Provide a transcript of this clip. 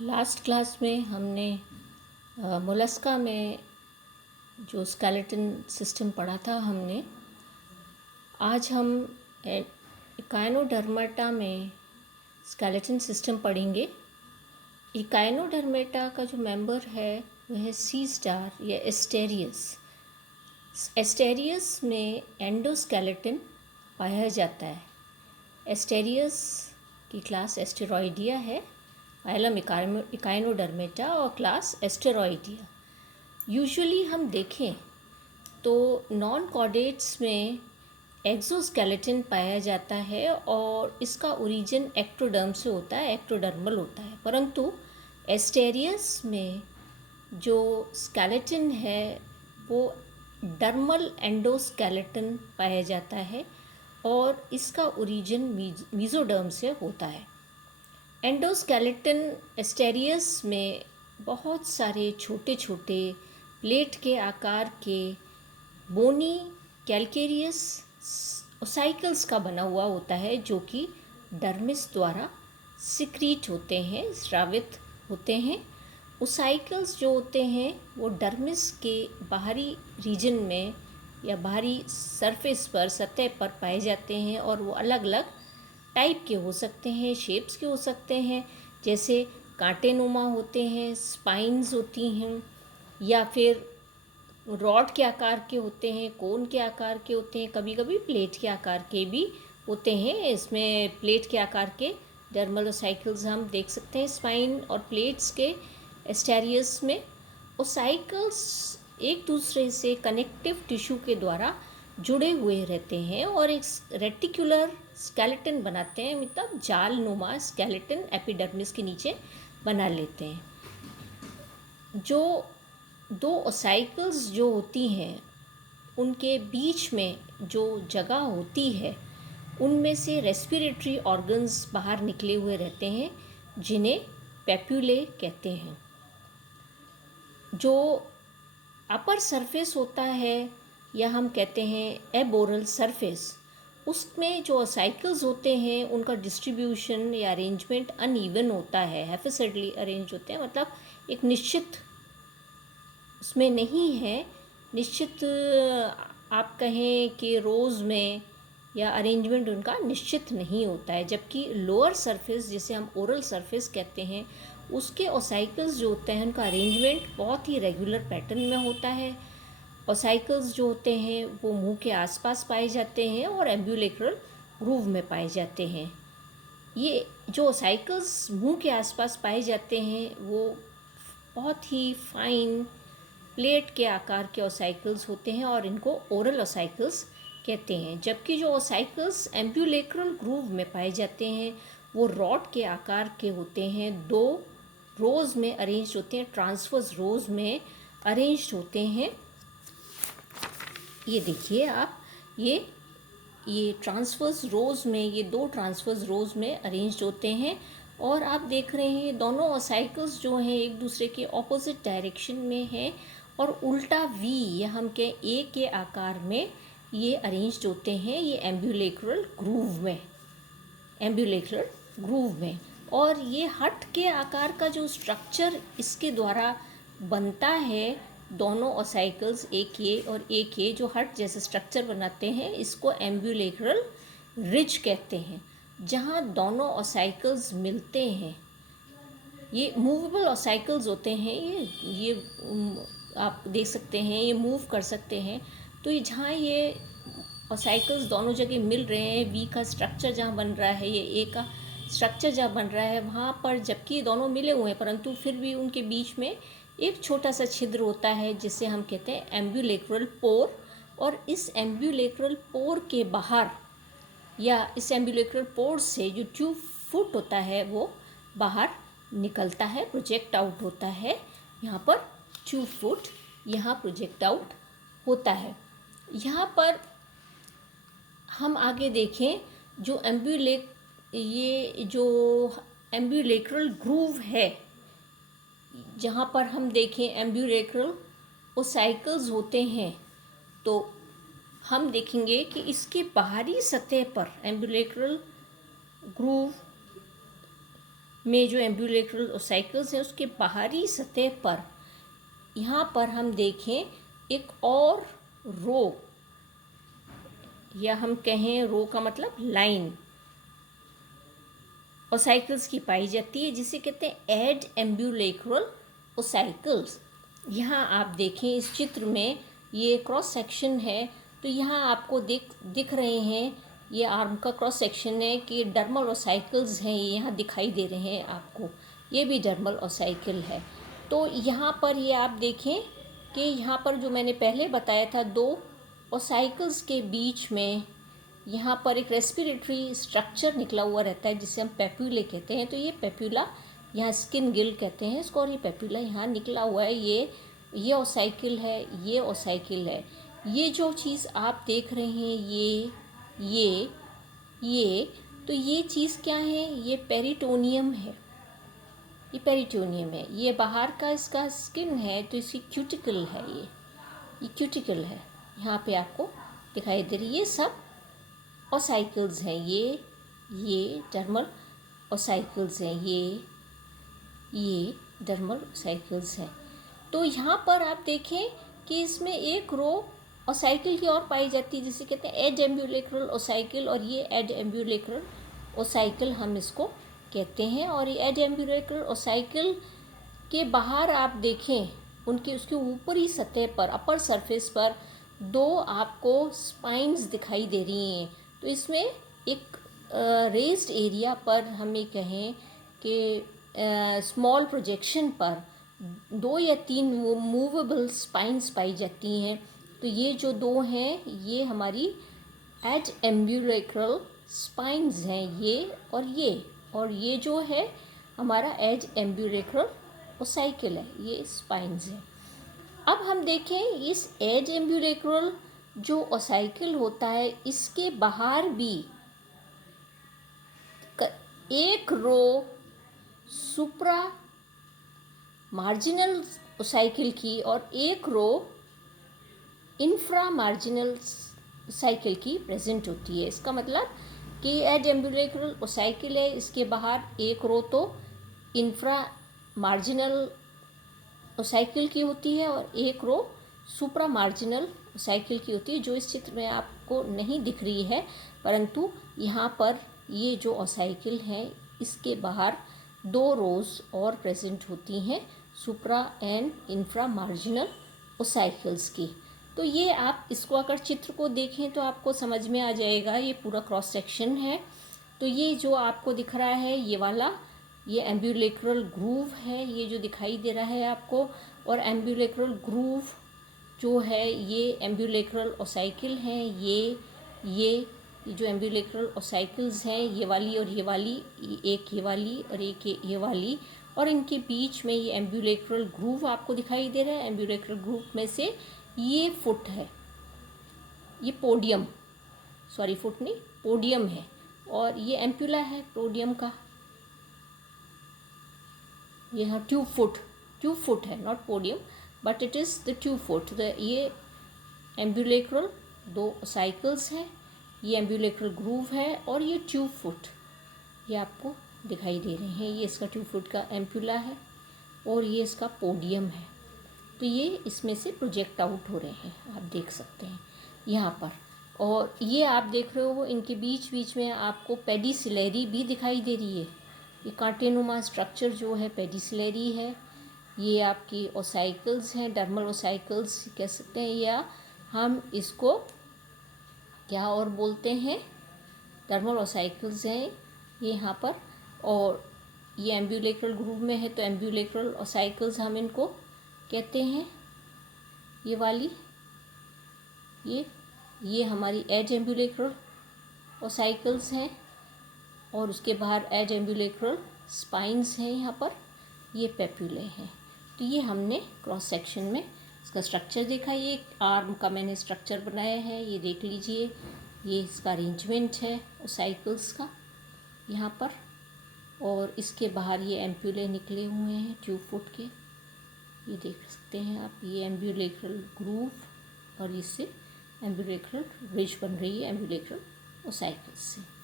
Last class में हमने Mollusca में जो स्केलेटन सिस्टम पढ़ा था हमने। आज हम इकाइनोडर्मेटा में स्केलेटन सिस्टम पढ़ेंगे। इकाइनोडर्मेटा का जो मेंबर है वह है सी स्टार या एस्टेरियस। एस्टेरियस में एंडोस्केलेटन पाया जाता है। एस्टेरियस की क्लास एस्टेरॉइडिया है, फाइलम इकाइनोडर्मेटा और क्लास एस्टेरॉइडिया। यूजुअली हम देखें तो नॉन कॉर्डेट्स में एक्सोस्केलेटन पाया जाता है और इसका ओरिजिन एक्टोडर्म से होता है, एक्टोडर्मल होता है। परंतु एस्टेरियस में जो स्केलेटन है वो डर्मल एंडोस्केलेटन पाया जाता है और इसका ओरिजिन मीजोडर्म से होता है। एंडोस्केलेटन एस्टेरियस में बहुत सारे छोटे छोटे प्लेट के आकार के बोनी कैल्केरियस ओसाइकल्स का बना हुआ होता है, जो कि डर्मिस द्वारा सिक्रीट होते हैं, स्रावित होते हैं। ओसाइकल्स जो होते हैं वो डर्मिस के बाहरी रीजन में या बाहरी सरफेस पर, सतह पर पाए जाते हैं और वो अलग अलग टाइप के हो सकते हैं, शेप्स के हो सकते हैं, जैसे कांटेनुमा होते हैं, स्पाइन्स होती हैं, या फिर रॉड के आकार के होते हैं, कोन के आकार के होते हैं, कभी कभी प्लेट के आकार के भी होते हैं। इसमें प्लेट के आकार के डर्मल ओसाइकल्स हम देख सकते हैं स्पाइन और प्लेट्स के एस्टेरियस में। ओसाइकल्स एक दूसरे से कनेक्टिव टिश्यू के द्वारा जुड़े हुए रहते हैं और एक रेटिकुलर स्केलेटन बनाते हैं, मतलब जाल नुमा स्केलेटन एपिडर्मिस के नीचे बना लेते हैं। जो दो ओसाइकल्स जो होती हैं उनके बीच में जो जगह होती है उनमें से रेस्पिरेटरी ऑर्गन्स बाहर निकले हुए रहते हैं, जिन्हें पेप्यूले कहते हैं। जो अपर सरफेस होता है या हम कहते हैं एबोरल सरफेस, उसमें जो ओसाइकल्स होते हैं उनका डिस्ट्रीब्यूशन या अरेंजमेंट अनइवन होता है, हैफिसेडली अरेंज होते हैं, मतलब एक निश्चित उसमें नहीं है। निश्चित आप कहें कि रोज़ में या अरेंजमेंट उनका निश्चित नहीं होता है। जबकि लोअर सरफेस, जिसे हम ओरल सरफेस कहते हैं, उसके ओसाइकल्स जो होते हैं उनका अरेंजमेंट बहुत ही रेगुलर पैटर्न में होता है। ओसाइकल्स जो होते हैं वो मुंह के आसपास पाए जाते हैं और एम्ब्यूलेक्रल ग्रूव में पाए जाते हैं। ये जो ओसाइकल्स मुंह के आसपास पाए जाते हैं वो बहुत ही फाइन प्लेट के आकार के ओसाइकल्स होते हैं और इनको ओरल ओसाइकल्स कहते हैं। जबकि जो ओसाइकल्स एम्ब्यूलेक्रल ग्रूव में पाए जाते हैं वो रॉड के आकार के होते हैं, दो रोज में अरेंज होते हैं, ट्रांसवर्स रोज में अरेंज होते हैं। ये देखिए आप, ये ट्रांसवर्स रोज में, ये दो ट्रांसवर्स रोज में अरेंज होते हैं और आप देख रहे हैं दोनों ओसाइकल्स जो हैं एक दूसरे के ऑपोजिट डायरेक्शन में हैं और उल्टा वी या हम कहें ए के आकार में ये अरेंज्ड होते हैं, ये एम्ब्यूलेक्रल ग्रूव में। और ये हट के आकार का जो स्ट्रक्चर इसके द्वारा बनता है, दोनों ओसाइकल्स एक ये और एक ये जो हट जैसे स्ट्रक्चर बनाते हैं, इसको एम्ब्यूलेक्रल रिज कहते हैं। जहाँ दोनों ओसाइकल्स मिलते हैं, ये मूवेबल ओसाइकल्स होते हैं, ये आप देख सकते हैं, ये मूव कर सकते हैं। तो ये जहाँ ये ओसाइकल्स दोनों जगह मिल रहे हैं, वी का स्ट्रक्चर जहाँ बन रहा है, ये ए का स्ट्रक्चर जहाँ बन रहा है, वहाँ पर जबकि दोनों मिले हुए हैं परंतु फिर भी उनके बीच में एक छोटा सा छिद्र होता है जिसे हम कहते हैं एम्ब्यूलेक्रल पोर। और इस एम्ब्यूलेक्रल पोर के बाहर या इस एम्ब्यूलेक्रल पोर से जो ट्यूब फुट होता है वो बाहर निकलता है, प्रोजेक्ट आउट होता है। यहाँ पर ट्यूब फुट यहाँ प्रोजेक्ट आउट होता है। यहाँ पर हम आगे देखें, जो ये जो एम्ब्यूलेक्रल ग्रूव है, जहाँ पर हम देखें एम्ब्यूलेक्रल ओसाइकल्स होते हैं, तो हम देखेंगे कि इसके बाहरी सतह पर एम्ब्यूलेक्रल ग्रूव में जो एम्ब्यूलेक्रल ओसाइकल्स हैं उसके बाहरी सतह पर यहाँ पर हम देखें एक और रो, या हम कहें रो का मतलब लाइन, ओसाइकल्स की पाई जाती है, जिसे कहते हैं एड एम्ब्यूलेक्रल ओसाइकल्स। यहाँ आप देखें इस चित्र में ये क्रॉस सेक्शन है, तो यहाँ आपको दिख रहे हैं, ये आर्म का क्रॉस सेक्शन है कि डर्मल ओसाइकल्स हैं, ये यहाँ दिखाई दे रहे हैं आपको, ये भी डर्मल ओसाइकल है। तो यहाँ पर ये आप देखें कि यहाँ पर जो मैंने पहले बताया था, दो ओसाइकल्स के बीच में यहाँ पर एक रेस्पिरेटरी स्ट्रक्चर निकला हुआ रहता है, जिसे हम पेप्यूले कहते हैं। तो ये पेप्यूला, यहाँ स्किन गिल कहते हैं इसको, और ये पेप्यूला यहाँ निकला हुआ है, ये ओसाइकिल है, ये ओसाइकिल है। ये जो चीज़ आप देख रहे हैं, ये तो ये चीज़ क्या है? ये पेरिटोनियम है, ये पेरिटोनियम है। ये बाहर का इसका स्किन है, तो इसकी क्यूटिकल है, ये क्यूटिकल है, यहाँ पे आपको दिखाई दे रही है। ये सब ओसाइकल्स हैं, ये डर्मल ओसाइकल्स हैं, ये डर्मल ओसाइकल्स हैं। तो यहाँ पर आप देखें कि इसमें एक रो ओसाइकल की और पाई जाती है, जिसे कहते हैं एड एम्ब्यूलेक्रल ओसाइकल, और ये एड एम्ब्यूलेक्रल ओसाइकल हम इसको कहते हैं। और ये एड एम्ब्यूलेक्रल ओसाइकल के बाहर आप देखें, उसके ऊपरी सतह पर, अपर सरफेस पर दो आपको स्पाइन्स दिखाई दे रही हैं। तो इसमें एक रेज्ड एरिया पर हमें कहें कि स्मॉल प्रोजेक्शन पर 2 या 3 मूवेबल स्पाइन्स पाई जाती हैं। तो ये जो दो हैं, ये हमारी एड एम्ब्यूलेक्रल स्पाइन्स हैं, और ये जो है हमारा एड एम्ब्यूलेक्रल ओसाइकल है, ये स्पाइन्स हैं। अब हम देखें इस एज एम्ब्यूलेक्रल जो ओसाइकल होता है, इसके बाहर भी एक रो सुप्रा मार्जिनल ओसाइकल की और एक रो इंफ्रा मार्जिनल ओसाइकल की प्रेजेंट होती है। इसका मतलब कि एज एम्ब्यूलेक्रल ओसाइकल है, इसके बाहर एक रो तो इंफ्रा मार्जिनल ओसाइकल की होती है और एक रो सुप्रा मार्जिनल ओसाइकल की होती है, जो इस चित्र में आपको नहीं दिख रही है, परंतु यहाँ पर ये जो ओसाइकल है, इसके बाहर 2 रोज और प्रेजेंट होती हैं, सुप्रा एंड इंफ्रा मार्जिनल ओसाइकल्स की। तो ये आप इसको अगर चित्र को देखें तो आपको समझ में आ जाएगा, ये पूरा क्रॉस सेक्शन है। तो ये जो आपको दिख रहा है, ये वाला, ये एम्ब्यूलेक्रल ग्रूव है, ये जो दिखाई दे रहा है आपको। और एम्ब्यूलेक्रल ग्रूव जो है, ये एम्ब्यूलेक्रल ओसाइकल हैं, ये जो एम्ब्यूलेक्रल ओसाइकल्स हैं, ये वाली और ये वाली, एक ये वाली और एक ये वाली, और इनके बीच में ये एम्ब्यूलेक्रल ग्रूव आपको दिखाई दे रहा है। एम्ब्यूलेक्रल ग्रूव में से ये फुट है, ये पोडियम, सॉरी फुट नहीं, पोडियम है, और ये एम्पुला है पोडियम का। यहाँ ट्यूब फुट है, not podium, but it is the tube foot. ये एम्ब्यूलेक्रल 2 ओसाइकल्स हैं, ये एम्ब्यूलेक्रल ग्रूव है, और ये ट्यूब फुट, ये आपको दिखाई दे रहे हैं। ये इसका ट्यूब फुट का एम्पुला है और ये इसका पोडियम है। तो ये इसमें से प्रोजेक्ट आउट हो रहे हैं, आप देख सकते हैं यहाँ पर। और ये आप देख रहे हो, इनके बीच बीच में आपको पेडिसिलरी भी दिखाई दे रही है। ये कांटेनुमा स्ट्रक्चर जो है पेडिसिलरी है। ये आपकी ओसाइकल्स हैं, डर्मल ओसाइकल्स कह सकते हैं, या हम इसको क्या और बोलते हैं, डर्मल ओसाइकल्स हैं ये यहाँ पर। और ये एम्ब्यूलेक्रल ग्रूव में है, तो एम्ब्यूलेक्रल ओसाइकल्स हम इनको कहते हैं। ये वाली, ये हमारी एज एम्ब्यूलेक्रल ओसाइकल्स हैं, और उसके बाहर एज एम्ब्यूलेक्रल स्पाइन्स हैं यहाँ पर, ये पेप्यूले हैं। तो ये हमने क्रॉस सेक्शन में इसका स्ट्रक्चर देखा। ये आर्म का मैंने स्ट्रक्चर बनाया है, ये देख लीजिए, ये इसका अरेंजमेंट है ओसाइकल्स का यहाँ पर। और इसके बाहर ये एम्प्यूले निकले हुए हैं ट्यूब फुट के, ये देख सकते हैं आप। ये एम्ब्यूलेक्रल ग्रूव और इससे एम्ब्यूलेक्रल रिज बन रही है एम्ब्यूलेक्रल ओसाइकल्स से।